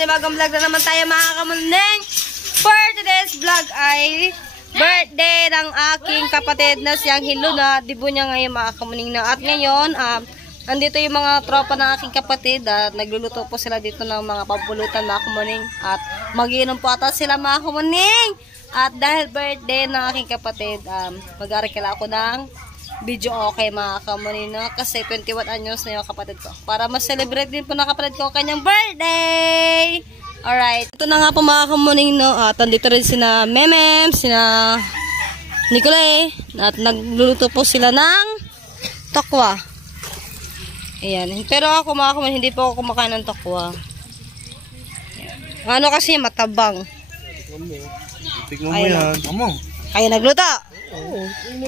panibagong vlog na naman tayo mga kamuning. For today's vlog ay birthday ng aking kapatid na siyang Hilo na dibo niya ngayon mga kamuning na. At ngayon, andito yung mga tropa ng aking kapatid at nagluluto po sila dito ng mga pampulutan mga kamuning. At magiinom po ata sila mga kamuning. At dahil birthday ng aking kapatid, mag-arakila ako ng video okay mga kamuning no? Kasi 21 anyos na yung kapatid ko. Para ma-celebrate din po ng kapatid ko kanyang birthday! Alright. Ito na nga po mga kamuning no? At andito rin sina Memem, sina Nicolay. At nagluluto po sila ng tokwa. Ayan. Pero ako mga kamuning, hindi po ako kumakain ng tokwa. Ano kasi matabang. Tignan mo yan. Amo. Kaya nagluto.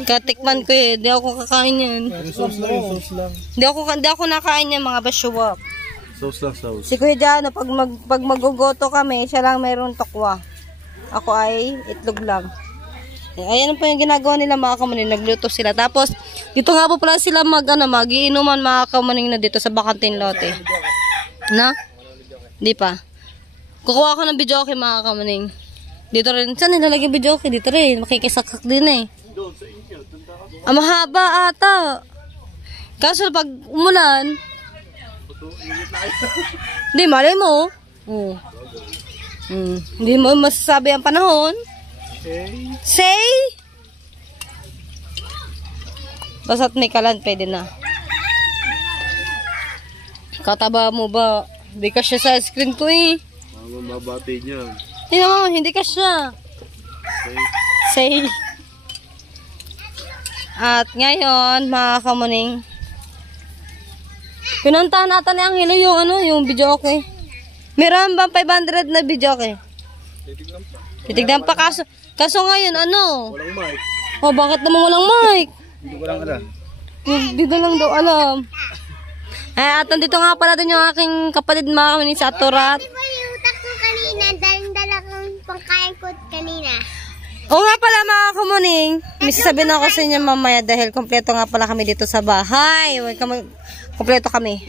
Katikman ko eh. Di ako kakain yan. Sauce lang. Di ako nakain yan mga basyuwak. Sauce lang, sauce. Si Kuya Jano, pag magugoto kami, siya lang mayroong tokwa. Ako ay itlog lang. Ayan po yung ginagawa nila mga kamuning. Nagluto sila. Tapos, dito nga po pala sila magiinuman mga kamuning na dito sa Bakantin Lote. Na? Di pa. Kukuha ko ng video okay mga kamuning. Dito rin. Saan nilalagay video okay? Dito rin. Makikisaksak din eh. Mahaba ata. Kaso pag umulan, hindi, malay mo. Hindi mo masasabi ang panahon. Say? Basta't may kalan, pwede na. Kataba mo ba? Hindi ka siya sa screen ko eh. Mababati niya. Hindi ka siya. Say. At ngayon, mga kamuning, pinuntahan natin ni Angelo yung video okay. Meron ba 500 na video okay? Titignan pa. Kaso ngayon, Walang mic. Oh, bakit naman walang mic? Hindi ko lang alam. Hindi na lang daw alam. At nandito nga pala din yung aking kapatid mga kamuning sa Aturat. Pangkain ko kanina. Oo nga pala mga kamuning. May sasabihin ako sa inyo mamaya dahil kompleto nga pala kami dito sa bahay. Kompleto kami.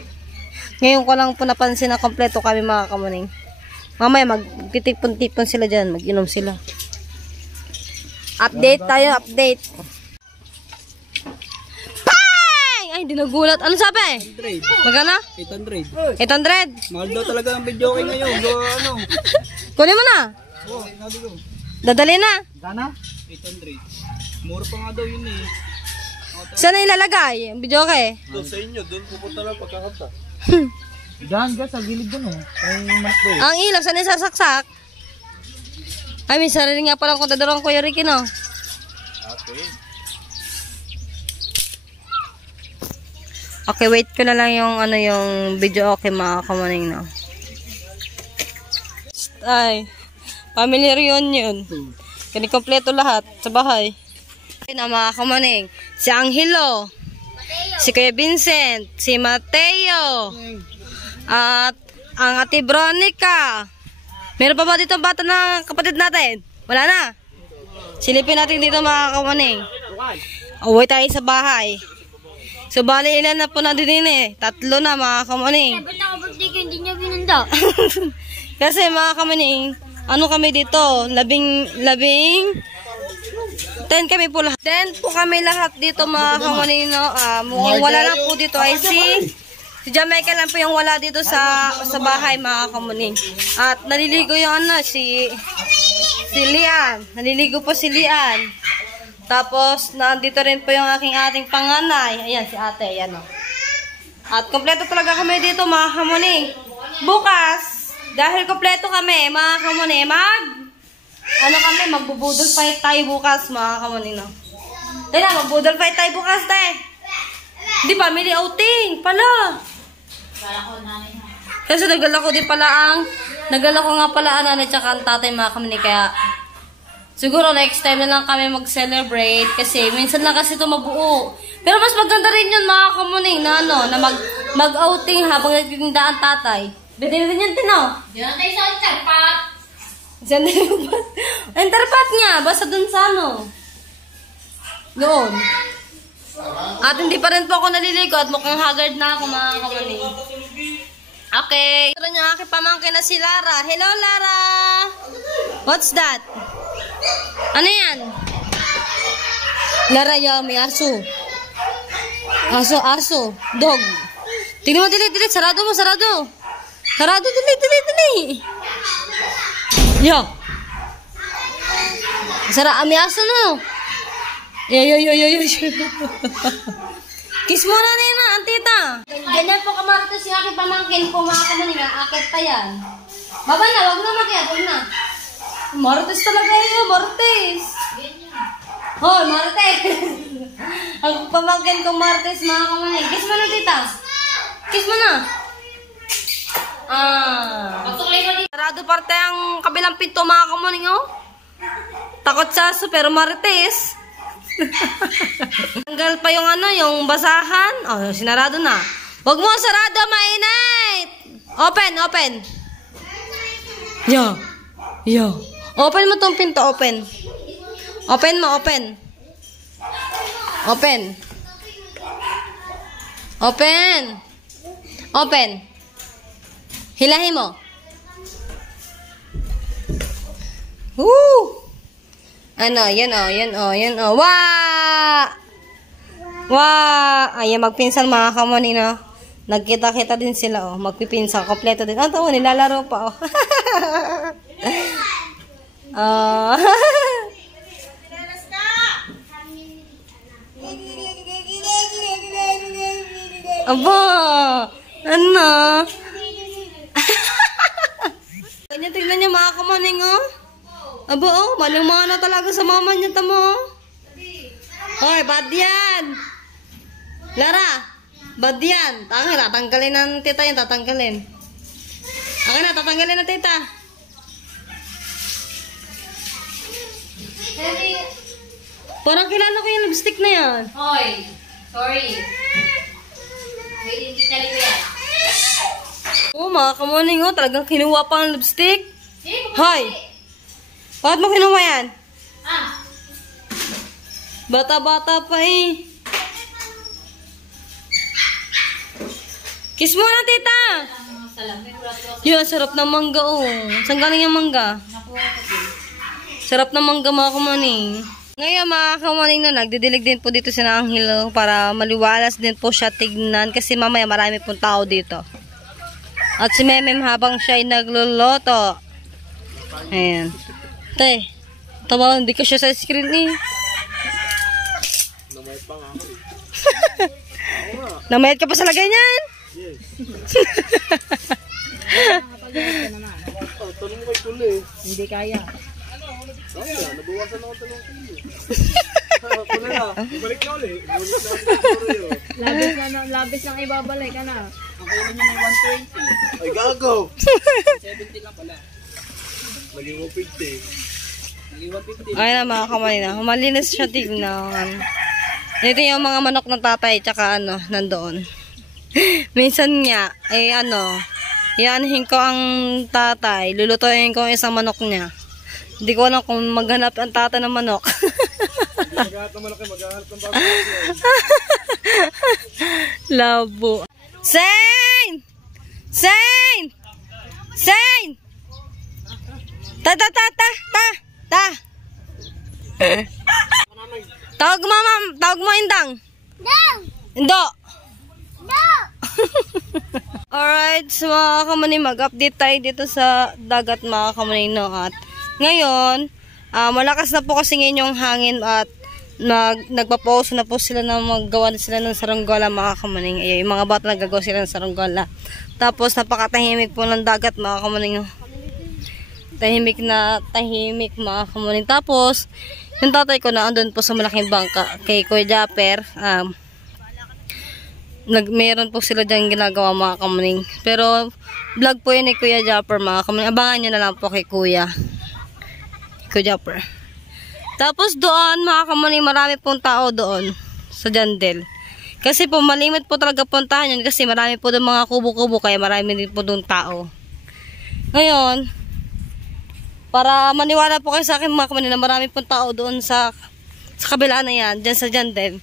Ngayon ko lang po napansin na kompleto kami mga kamuning. Mamaya magtitipon-tipon sila dyan. Mag-inom sila. Update tayo, update. Pang! Ay, hindi nagulat. Ano sabi? 800. Magana? 800. 800? Mahal daw talaga ang video okay ngayon. Kunin mo na. Oh, sabi ko. Dadali na. Gana? 800. Mura pa nga daw yun eh. Saan na ilalagay? Ang video okay? Doon sa inyo, doon pupunta lang pagkakanta. Diyan ka sa gilid doon oh. Ang ilaw, saan isasaksak? Ay, may sarili nga palang kontador ang Kuya Ricky, no? Okay. Okay, wait ko na lang yung yung video okay mga kamuning, no? Ay, family reunion. Kani kompleto lahat sa bahay. Ay na mga kamuning, si Angelo, si Kuya Vincent, si Mateo, at ang Ate Veronica. Meron pa ba dito ang bata ng kapatid natin? Wala na. Silipin natin dito mga kamuning. Uwi tayo sa bahay. So, bali ilan na po na din eh. 3 na mga kamuning. Ba't ako birthday ko hindi niya binunda? Kasi mga kamuning, kami dito? 10 kami po lahat. 10 po kami lahat dito mga kamuning. No? Mukhang wala lang po dito ay si Jamaica lang po yung wala dito sa bahay mga kamuning. At naliligo yung si Lian. Naliligo po si Lian. Tapos, nandito rin po yung ating panganay. Ayan, si ate. Ayan, o. At kompleto talaga kami dito, mga kamuning. Bukas, dahil kompleto kami, mga kamuning, magbubudol fight tayo bukas, mga kamuning, no? Tala, magbudol fight tayo bukas, tayo. Di, family outing, pala. Kasi nagala ko nga pala ang nanay tsaka ang tatay, mga kamuning, kaya siguro next time na lang kami mag-celebrate kasi minsan lang kasi ito mabuo. Pero mas maganda rin yun mga kamuning na na mag-outing habang nagtitinda ang tatay. Pwede rin yun, Tino. Diyan tayo sa interpat. Interpat nga, basta dun sa doon. At hindi pa rin po ako naliligo at mukhang haggard na ako mga kamuning. Okay. Ito niya aking pamangkin na si Lara. Hello, Lara! What's that? Ano yan? Lara, may aso. Aso. Dog. Tingnan mo, dili. Sarado mo, sarado. Sarado, dili. Yo. May aso no. Yo. Kiss mo na na, antita. Ganyan po kamarites yung aking pamangkin po mga kamaning. Akit pa yan. Baba na, wag na makiat, wag na. Marites talaga yun, Marites. Hoy, Marites. Ang pamangkin ko Marites mga kamaning. Kiss mo na, tita. Kiss mo na. Sarado parte ang kabilang pinto mga kamaning, oh. Takot sa aso pero Marites. Tanggal pa yung yung basahan. Oh, sinarado na. Wag mo sarado, mainit. Open. Yo. Open mo tong pinto, open. Open. Hilahin mo. Woo! Yan. Ayan, magpinsan mga kamoni, no? Nagkita-kita din sila, oh. Magpipinsan, kompleto din. Tawa, nilalaro pa, oh. Aba! Ano? Tignan niyo mga kamaning, oh. Aba, oh, manang-mana talaga sa mama niya, tamo. Hoy, bad yan. Lara, bad yan. Tatanggalin ng tita yan, tatanggalin. Tatanggalin ng tita. Parang kilala ko yung lipstick na yan. Hoy, sorry. Wait, hindi tali ko yan. Oh, mga kamaning, oh, talagang kinuha pa ng lipstick. Hoy! Bakit mo kinuha yan? Bata-bata pa eh. Kiss mo na, tita. Yun, sarap ng mangga, oh. Saan galing yung mangga? Sarap ng mangga, mga kamaning. Ngayon, mga kamaning na nagdidilig din po dito si Anghel para maliwalas din po siya tignan kasi mamaya marami pong tao dito. At si Memem habang siya ay nagluluto. Ayan. Tay, tama, hindi ka siya sa screen eh. Namayat pa nga ako. Namayat ka pa sa lagay niyan? Yes. Tanong mo kay Kuli. Hindi kaya. Nabawasan ako 3 kilo. Kuli na, bumalik na ulit. Labis nang ibabalik ka na. Ang kailan niya may 120. Ay, gago! 70 lang pala. Naging 150. Ayun na mga kamay na. Malinis siya tignan. Ito yung mga manok ng tatay tsaka nandoon. Minsan nga, iyaanihin ko ang tatay. Lulutuin ko ang isang manok niya. Hindi ko alam kung maghanap ang tatay ng manok. Maghanap ng manok, maghanap ng bago. Labo. Sein! Ta! Tawag mo Indang. Indo. Alright, so mga kamaning, mag-update tayo dito sa dagat mga kamaning, no? At ngayon, malakas na po kasi ngayon yung hangin at nagpa-pause na po sila na maggawa na sila ng saranggola mga kamaning. Yung mga bata nagagawa sila ng saranggola. Tapos napakatahimik po ng dagat mga kamaning, no? Tahimik mga kamaning. Tapos yung tatay ko na andun po sa malaking bangka kay Kuya Japper. Meron po sila dyan ginagawa mga kamaning. Pero vlog po yun ni Kuya Japper mga kamaning. Abangan nyo na lang po kay Kuya Japper. Tapos doon mga kamaning, marami pong tao doon sa Jandel. Kasi po malimit po talaga puntahan yun kasi marami po doon mga kubo-kubo kaya marami din po doon tao. Ngayon, para maniwala po kayo sa akin mga kamaning na marami pong tao doon sa kabila na yan, dyan sa Jandel.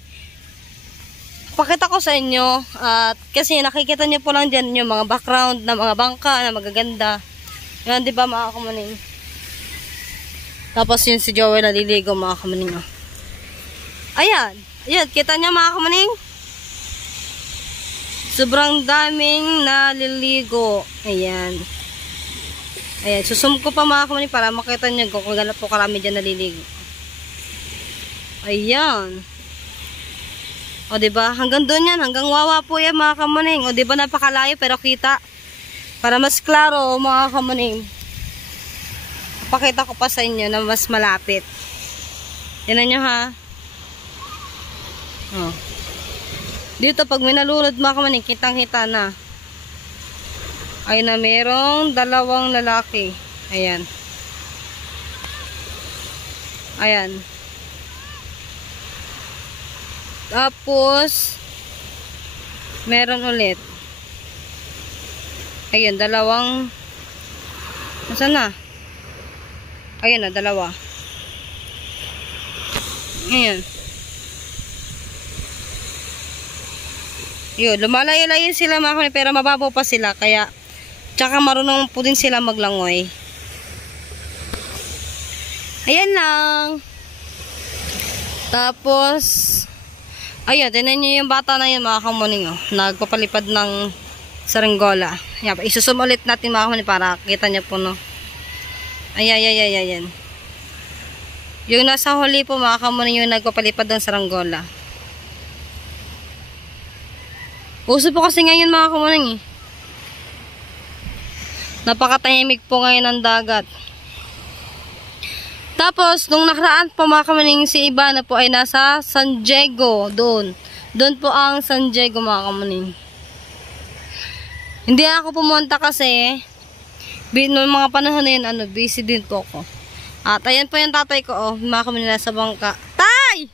Papakita ko sa inyo. At kasi nakikita niyo po lang dyan yung mga background na mga bangka na magaganda. Yan, di ba mga kamaning? Tapos yun si Joey naliligo mga kamaning. Oh. Ayan. Ayan, kita niya mga kamaning? Sobrang daming naliligo. Ayan. Ayan, susum ko pa mga kamaning para makita niyo kung gano'n po karami dyan naliligo. Ayan. O, diba? Hanggang doon yan. Hanggang wawa po yan, mga kamaning. O, diba? Napakalayo pero kita. Para mas klaro, mga kamaning. Pakita ko pa sa inyo na mas malapit. Yan nyo, ha? O. Dito, pag may nalunod, mga kamaning, kitang-kita na. Ay na merong dalawang lalaki. Ayan. Ayan. Tapos, meron ulit. Ayun, dalawang, nasaan na? Ayun na, dalawa. Ayun. Yun, lumalayo-layo sila mga kamaning, pero mababaw pa sila, kaya, tsaka marunong po din sila maglangoy. Ayan lang. Tapos, ayun, tinan nyo yung bata na yun mga kamaning. Oh. Nagpapalipad ng saranggola. Yan, isusum ulit natin mga kamaning para kita nyo po, no. Ayan. Yung nasa huli po mga kamaning yung nagpapalipad ng saranggola. Uso po kasi ngayon mga kamaning eh. Napakatahimik po ngayon ng dagat. Tapos, nung nakaraan po mga kamaning, si Ivana po ay nasa San Diego, doon. Doon po ang San Diego mga kamaning. Hindi ako pumunta kasi, noong mga panahon na yun, busy din po ako. At ayan po yung tatay ko, oh, mga kamaning nasa bangka. Tay!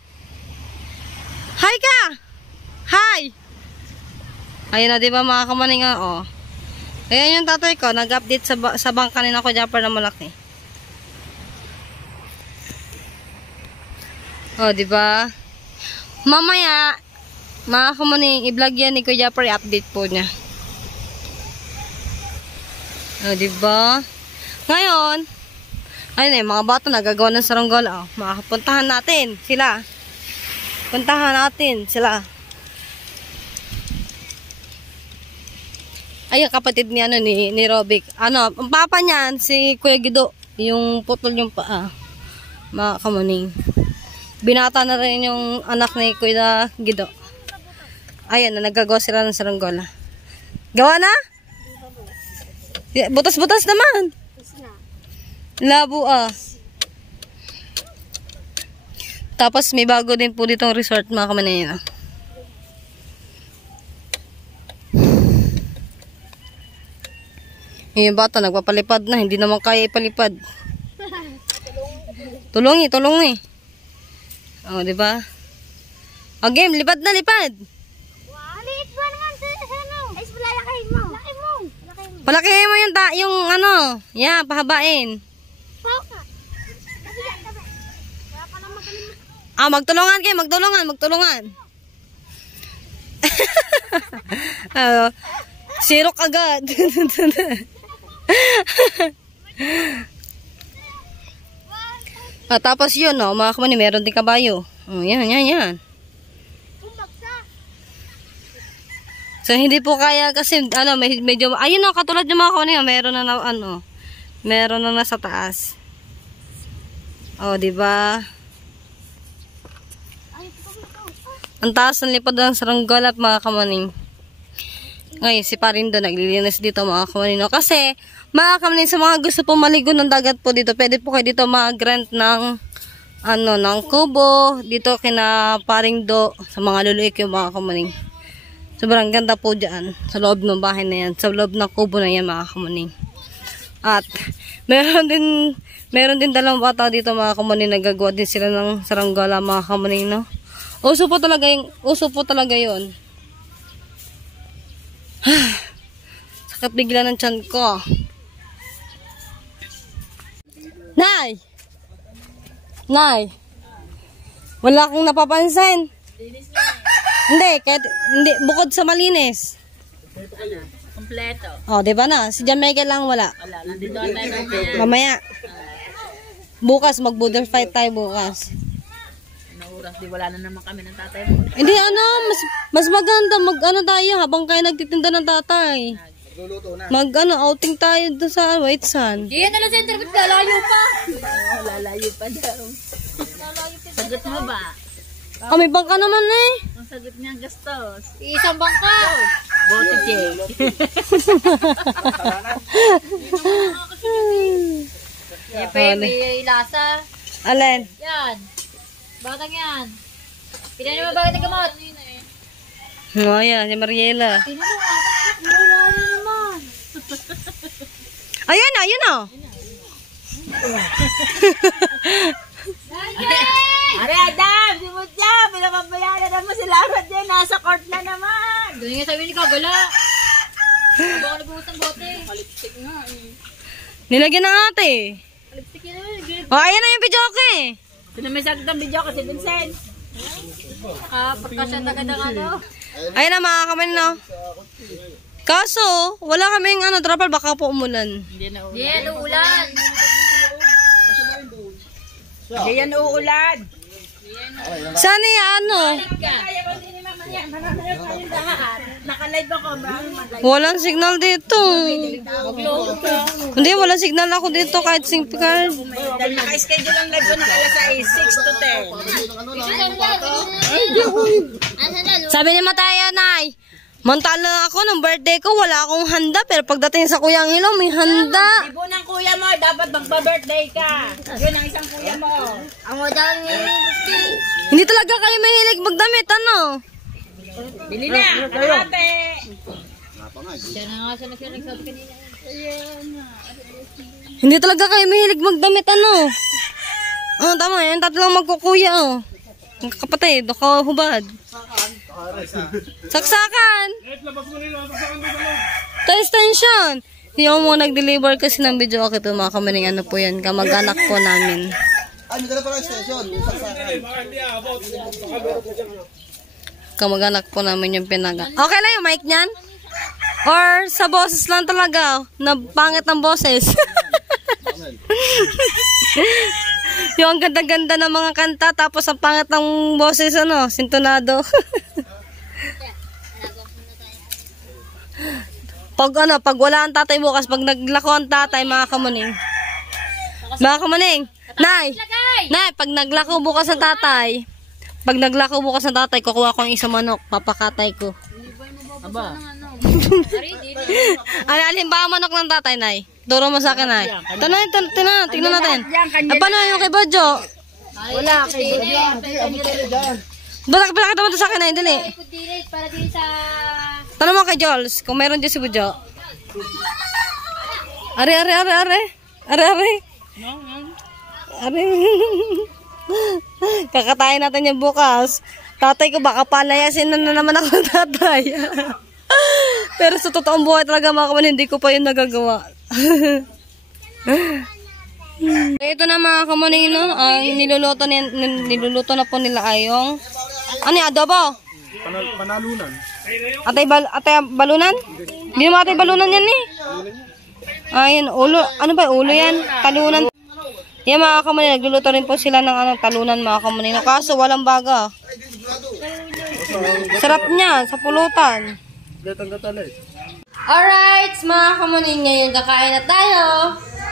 Hi ka! Hi! Ayan na diba mga kamaning, oh. Ayan yung tatay ko, nag-update sa bangka nila ko Japper na malaki. Oh, di ba? Mamaya, mga kamaning, i-vlog yan ni Kuya Japper, i-update po niya. Oh, di ba? Ngayon, ayun mga bata nagagawa ng saranggola. Oh, makapuntahan natin sila. Puntahan natin sila. Ay, kapatid ni ni Robic. Ang papa niyan si Kuya Gido, yung putol yung paa. Mga kamaning. Binata na rin yung anak ni Kuya Gido. Ayan, nagagawa sila ng saranggola. Gawa na? Butas-butas naman. Labo Tapos may bago din po ditong resort mga kamanin. Yung bata nagpapalipad na, hindi naman kaya ipalipad. Tulungi. Oh, di ba? Oh, game, lipad na, lipad. Liit ba naman sa ano? Ay, palakahin mo. Palakihin mo yung yan, pahabain. Magtulungan kayo, magtulungan. Sirok agad. Tapos yun, mga kamaning, meron din kabayo. Yan. So, hindi po kaya kasi, medyo, ayun katulad yung mga kamaning, meron na nasa taas. Diba? Ang taas ng lipad ng saranggola at mga kamaning. Ngayon, si Parindo naglilinis dito mga kamaning. Kasi, mga kamaning, sa mga gusto po maligo ng dagat po dito, pwede po kayo dito mag-rent ng ng kubo. Dito kina Parindo, sa mga luluik yung mga kamaning. Sobrang ganda po dyan. Sa loob ng bahay na yan. Sa loob ng kubo na yan mga kamaning. At, meron din dalawang bata dito mga kamaning. Nagagawa din sila ng saranggola mga kamaning, no? Uso po talaga yun. Sakit bigla ng tiyan ko. Nay! Wala kang napapansin. Hindi, kahit, hindi, bukod sa malinis. Kompleto. Oh, di ba na? Si John Michael lang wala. Wala, nandito tayo mamaya. Mamaya. Bukas, mag-border fight tayo bukas. Anong oras, di wala na naman kami ng tatay mo. Hindi, ano, mas maganda, ano tayo, habang kayo nagtitinda ng tatay. Luluto na. Outing tayo doon sa White Sun. Diyan na lang sa interview, lalayo pa. Oo, lalayo pa daw. Sagot mo ba? May bangka naman eh. Ang sagot niya gastos. Isang bangka. Bote cake. Yan pa yung may lasa. Alin? Yan. Batang yan. Pinano mo bakit nagkamot? Oh, yan, si Mariela. Wala na naman. Ayan na, yun na. Are, Adam! Si Mutya! Pinapabayaran naman sila din. Nasa court na naman. Doon nga sabi ni Kagala. Baka nagbuhos ng bote. Lipstick nga eh. Nilagyan ng ate. Lipstick yun eh. Oh, ayan na yung pijoke. Sino may sagot ng video ko? Si Vincent. Pagka siya tagad ng ano. Ayan na mga kaman na. Kaso, wala kaming trapal, baka po umulan. Hindi na uulan. Yan, ulan. Hindi yan uulan. Sana Kaya ko din mamaya. Marami tayong lahat. Nakalive ako. walang signal dito. Hindi, walang signal ako dito kahit SIM card. Dahil naka-schedule ang live ko ng alas 6 to 10. Sabi ni Mataya, Nay, mantala ako ng birthday ko, wala akong handa. Pero pagdating sa Kuyang Hilo, may handa. Ibo ng kuya mo, dapat magpa-birthday ka. Yun ang isang kuya mo. Ang wadang Hindi talaga kayo mahilig magdamit, ano? Bili na, kalahati. siya na nga siya nagsabi kanina. Hindi talaga kayo mahilig magdamit, ano? Oh, tama, yan tatlong magkukuya, oh. Ang kapatid, hubad. Saksakan! Extension! Yung mo nag-deliver kasi ng video ako ito, mga kamaning ano po yan, kamag-anak po namin. Ay, may dala pala extension. Yung saksakan. Kamag-anak po namin yung pinaga. Okay lang yung mic niyan? Or sa boses lang talaga, na pangit ng boses. Yung ang ganda-ganda ng mga kanta, tapos ang pangit ng boses, sintonado. Pag wala ang tatay bukas, pag naglako ang tatay, mga kamuning. Nay, pag naglako bukas ang tatay, kukuha ko ang isang manok, papakatay ko. Aba. Alin ba ang manok ng tatay, Nay? Turo mo sa akin, Nay. Tingnan natin. Paano yung kay Bojo? Wala, kay Balak mo to sa akin, Nay. Dali. Para din sa... Tanong mo kay Jules, kung meron dyan si Bojo. Are. Kakatayin natin yung bukas. Tatay ko, baka palayasin na naman ako ng tatay. Pero sa totoong buhay talaga, mga kaman, hindi ko pa yun nagagawa. Ito na mga kamanino, niluluto na po nila ayong adobo? Panalunan. Atay balunan? Hindi naman atay balunan yan eh. Ayun, ulo. Ano ba ulo yan? Talunan. Yan mga kamanino, nagluluto rin po sila ng talunan mga kamanino. Kaso walang baga. Sarap niya sa pulutan. Alright, mga kamunin, ngayon kakain na tayo.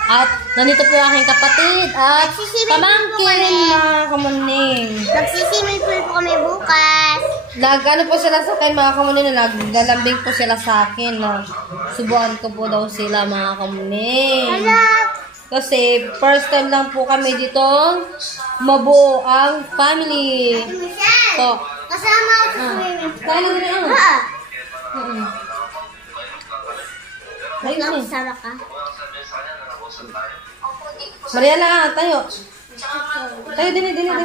At nandito po aking kapatid at pamangkin, mga kamunin. Magsisimay po kami bukas. Nagano po sila sa akin, mga kamunin, naglalambing po sila sa akin na subuan ko po daw sila, mga kamunin. Kasi first time lang po kami dito mabuo ang family. So, Kasama ako sa swimming. kaya na rin ako. Wait lang, kasama ka. Mariela, tayo. Tayo, dini. Dini lang.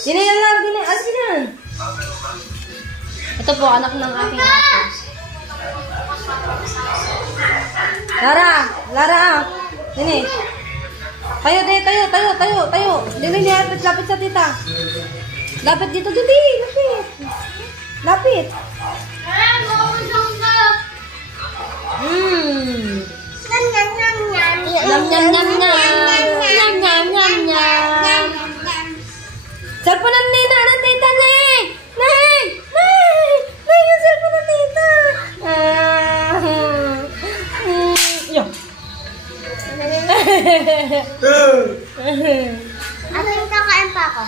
Sige na. Ito po, anak ng aking ate. Lara. Dini. Tayo. Dini, lapit sa tita. Lapit dito, dini. Lapit. Lapit. Nyam nyam nyam nyam. Nyam nyam nyam nyam. Cellphone ng Nina, ng tita Neng! Neng! Neng! Neng, yung cellphone ng tita! Ano yung kakain pa ako?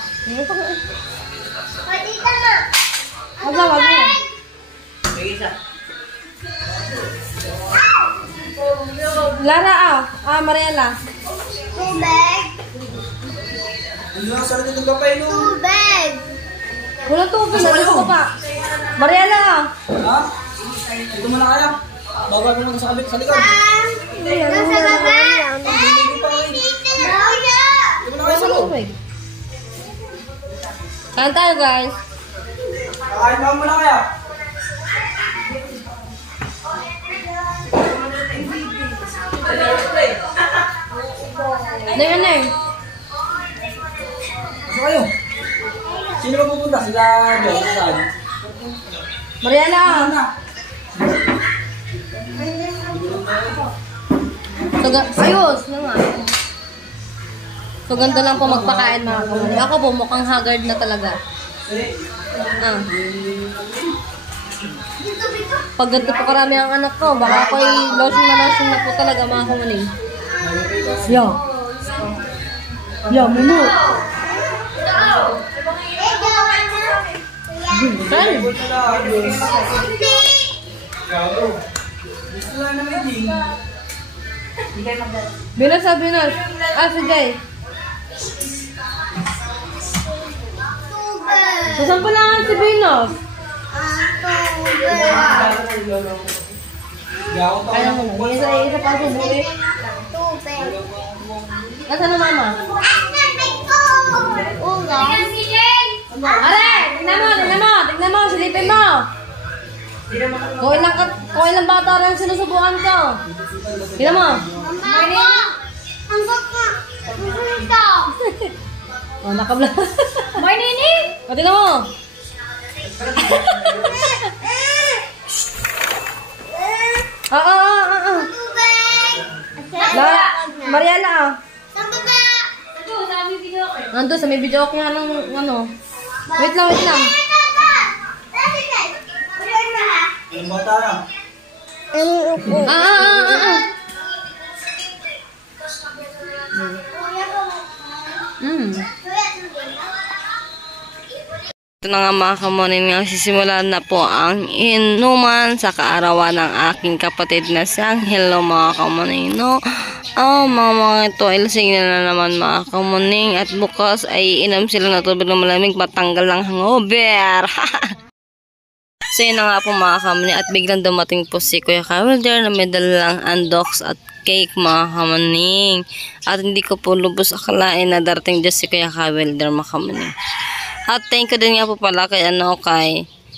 Pwede ka na. Wag na, wag na. Lara, Mariela. Tubig. Ano ang sarili ng kapay no? Tubig. Wala tubig, nalito ko pa. Mariela, Ha? Ito mo na kaya. Bagal mo lang sa likod. Nasa baba. Ito mo na kaya sa loob. Kain tayo, guys. Kakain ba mo na kaya? Neng, Neng. Masa kayo? Sino ba pupunta? Sila John? Saan? Mariela. Ayos na nga. So, ganda lang po magpakain, mga kamuli. Ako po, mukhang haggard na talaga. Pag ganito po karami ang anak ko, baka ako'y lotion na po talaga, mga kamuli. Mumu. Saan? Binas. Si Jay. Saan pa lang si Binas? Kaya mo na. Isa pa sa buwi. Nasaan na mama? Are! Tignan mo! Silipin mo! Kung ilang bata rin sinusubukan ko. Tignan mo! Ang baka! Oh, nakabla. May nini! O, tignan mo! Mariela, nandun sa may video ko nga ng ano. Wait lang. Ang bata na. Ito na nga mga kamonin nga, sisimulan na po ang inuman sa kaarawan ng aking kapatid na si Angelo, mga kamonin. No? Mga ito ay lasing na naman, mga kamoning, at bukas ay inom sila na tubig na malamig, matanggal ng hangover. So yun na nga po, mga kamoning, at biglang dumating po si Kuya Kawilder na may dalang undox at cake, mga kamoning. At hindi ko po lubos akalain na darating dyan si Kuya Kawilder, mga kamoning. At thank you din nga po pala kay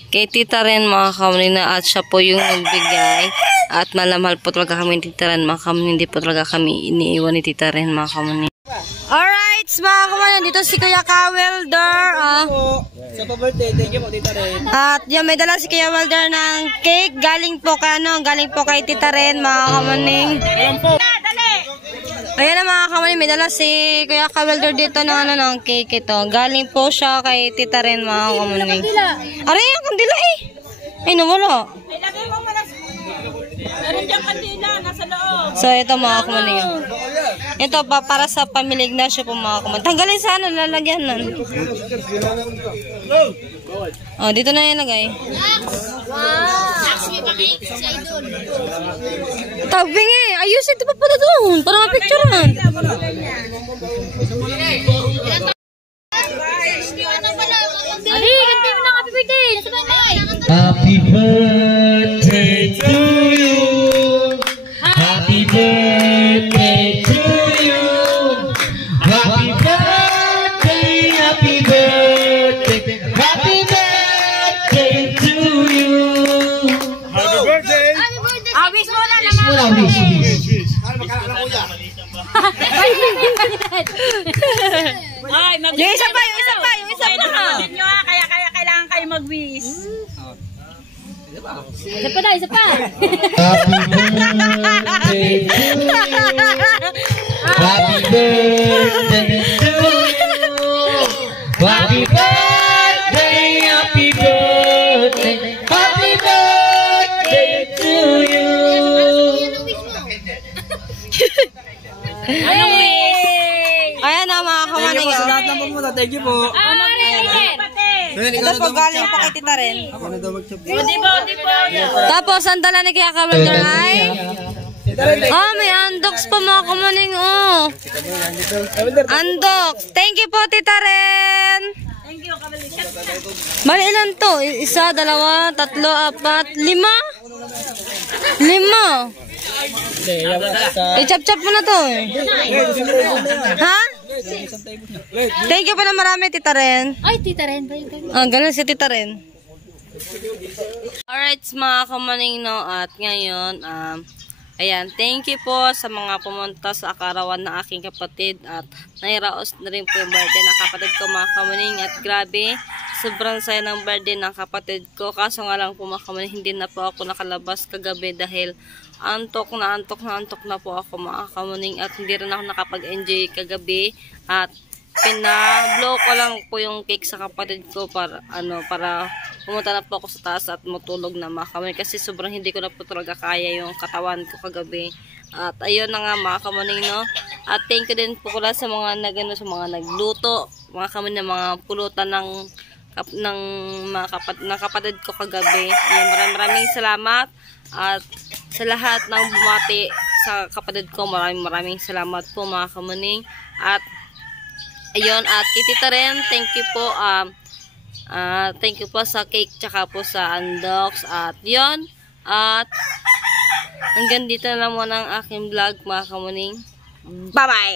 Tita Ren, mga kamoning, na at siya po yung nagbigay. At malamahal po talaga kami ni Tita Ren, mga kamoning. Hindi po talaga kami iniiwan ni Tita Ren, mga kamoning. Alright, mga kamoning, dito si Kuya Kawilder. Sa pa-birthday, thank you po, Tita Ren. At yan, may dala si Kuya Wilder ng cake. Galing po kay Tita Ren, mga kamoning. Ayan na, mga kamoning, may dala si Kuya Wilder dito ng cake ito. Galing po siya kay Tita Ren, mga kamoning. Aray, ang kandila eh. Ay, nawala. Ilagay mo muna. Meron diyang kandila, nasa loob. So, ito, mga kamoning. Ito pa para sa Pamilya Ignacio po, mga kamoning. Tanggalin sana, lalagyan nun. Oh, dito na ilagay. Tabing eh. Ayusin, ito pa pala doon. Para mapicturean. Ali, ganti mo ng happy birthday! Nasa bangay! Happy birthday to you. Happy birthday to you. Happy birthday, happy birthday, happy birthday to you. Happy birthday! Awis mo na naman. Wala, wish. Ay, Yung isa pa. Nyo, kaya kailangan kayo mag-wish. Isa pa daw, isa pa. Happy birthday to you. Happy birthday to you. Happy birthday, happy birthday, happy birthday to you. Ano wish? Ayan na mga kamaning. Sa lahat ng pumunta, thank you po. Ito po galing pa kay Tita Ren. Ano daw mag-chop? Tapos, ang dala ni Kaya Kamalder ay... may undox pa mga kamaning, oh. Undox. Thank you po, Tita Ren. Thank you, Kamalika. Bali, ilan to? Isa, dalawa, tatlo, apat, lima? I-chop-chop mo na to, eh. Ha? Thank you pa na marami, Tita Ren. Ay, Tita Ren ba yun? Ganun si Tita Ren. Alright, mga kamaning, no, at ngayon, ayan, thank you po sa mga pumunta sa akarawan ng aking kapatid at nairaos na rin po yung birthday ng kapatid ko, mga kamaning, at grabe, sobrang saya ng birthday ng kapatid ko, kaso nga lang po mga kamaning, hindi na po ako nakalabas kagabi dahil antok na po ako, mga kamaning, at hindi rin ako nakapag-enjoy kagabi at pina-blow ko lang po yung cake sa kapatid ko para pumunta na po ako sa taas at matulog na, mga kamaning, kasi sobrang hindi ko na po talaga kaya yung katawan ko kagabi. At ayun na nga, mga kamaning, no, at thank you din po pala sa mga sa mga nagluto, mga kamaning, mga pulutan ng kapatid ko kagabi. Ayan, maraming salamat, at sa lahat ng bumati sa kapatid ko, maraming salamat po, mga kamaning. At ayun, at kay Tita Ren, thank you po, thank you po sa cake tsaka po sa undox. At yun, at hanggang dito na lang muna ang aking vlog, mga kamaning. Bye bye.